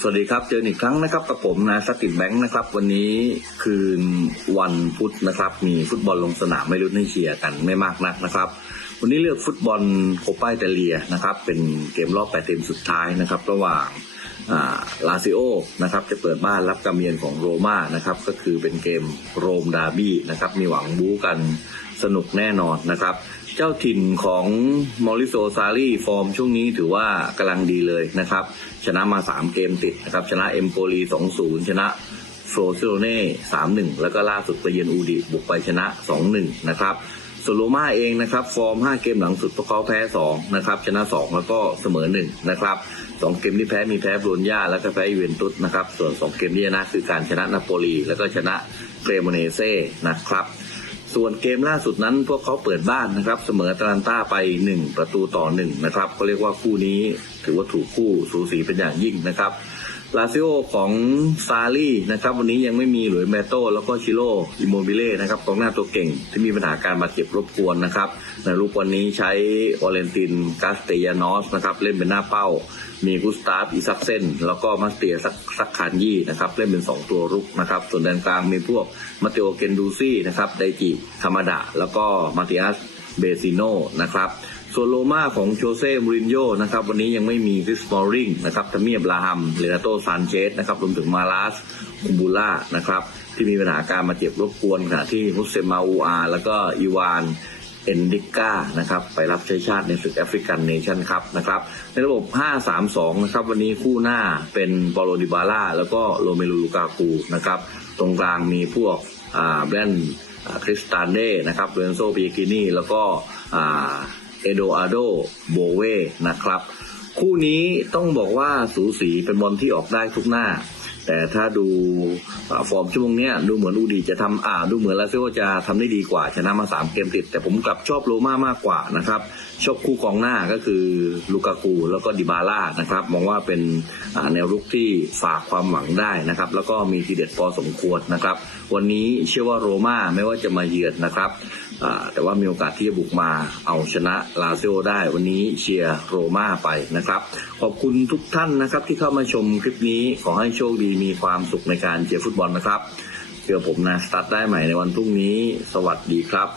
สวัสดีครับ เจออีกครั้งนะครับกับผมนะสติแบงค์นะครับ วันนี้คืนวันพุธนะครับ มีฟุตบอลลงสนามไม่รู้ให้เชียร์กันไม่มากนักนะครับ วันนี้เลือกฟุตบอลโคปาอิตาเลียนะครับ เป็นเกมรอบแปดทีมสุดท้ายนะครับ ระหว่าง ลาซิโอนะครับจะเปิดบ้านรับกำเมียนของโรม่านะครับก็คือเป็นเกมโรมดาร์บี้นะครับมีหวังบู๊กันสนุกแน่นอนนะครับ เจ้าถิ่นของมอริโซซารีฟอร์มช่วงนี้ถือว่ากำลังดีเลยนะครับ ชนะมา 3 เกมติดนะครับ ชนะเอมโปลี 2-0 ชนะโฟรซิโลเน่ 3-1 แล้วก็ล่าสุดไปเยือนอูดิบุกไปชนะ 2-1 นะครับ ส่วนโรม่าเองนะครับฟอร์ม 5 เกมหลังสุดพวกเขาแพ้ 2 นะครับ ชนะ 2 แล้วก็เสมอ 1 นะครับ 2 เกมที่แพ้มีแพ้โบรนญาแล้วก็แพ้ยูเวนตุสนะครับ ส่วน 2 เกมที่ชนะคือการชนะนาโปลีแล้วก็ชนะเกรโมเนเซ่นะครับส่วนเกมล่าสุดนั้นพวกเขาเปิดบ้านนะครับเสมอตาลันต้าไป 1 ประตูต่อ1นะครับก็เรียกว่าคู่นี้ถือว่าถูกคู่สูสีเป็นอย่างยิ่งนะครับลาซิโอของซารีนะครับวันนี้ยังไม่มีหลุยแมโตแล้วก็ชิโร่อิโมบิเล่นะครับกองหน้าตัวเก่งที่มีปัญหาการบาดเจ็บรบกวนนะครับในรูปวันนี้ใช้วอเลนตินกาสเตยานอสนะครับเล่นเป็นหน้าเป้า มีกุสตาฟอิซักเซนแล้วก็มาสเตียซักซักคานยี่นะครับเล่นเป็น 2 ตัวรุกนะครับส่วนแดนกลางมีพวกมาเตโอเกนดูซี่นะครับไดจิธรรมดาแล้วก็มาติอัส เบซิโนนะครับส่วนโลมาของโชเซ่มูรินโญ่นะครับวันนี้ยังไม่มีคริสมอริงนะครับทามียบลาฮัมเรนาโตซานเชสนะครับรวมถึงมาลาสคุมบูล่านะครับที่มีปัญหาการมาเจ็บรบกวนขณะที่มุสเซมาอูอาแล้วก็อีวานเอนดิก้านะครับไปรับใช้ชาติในศึกแอฟริกันเนชั่นครับนะครับในระบบ 5-3-2 นะครับวันนี้คู่หน้าเป็นปอโลดิบาล่าแล้วก็โรเมลูลูกากูนะครับตรงกลางมีพวกแบรนด์ คริสตานเด้นะครับเรนโซปีกินีแล้วก็เอโดอาโดโบเวนะครับ คู่นี้ต้องบอกว่าสูสีเป็นบอลที่ออกได้ทุกหน้า แต่ถ้าดูฟอร์มช่วงเนี้ยดูเหมือนอูดีจะทำอ่าดูเหมือนลาเซโอจะทำได้ดีกว่าชนะมา 3 เกมติด แต่ผมกลับชอบโรม่ามากกว่านะครับชอบคู่กองหน้าก็คือลูกากูแล้วก็ดิบาร่านะครับมองว่าเป็นแนวรุกที่ฝากความหวังได้นะครับแล้วก็มีทีเด็ดพอสมควรนะครับ วันนี้เชื่อว่าโรม่าไม่ว่าจะมาเยือนนะครับแต่ว่ามีโอกาสที่จะบุกมาเอาชนะลาซิโอได้ วันนี้เชียร์โรม่าไปนะครับ ขอบคุณทุกท่านนะครับที่เข้ามาชมคลิปนี้ขอให้โชคดีมีความสุขในการเชียร์ฟุตบอลนะครับเจอผมนะสตาร์ทได้ใหม่ในวันพรุ่งนี้ สวัสดีครับ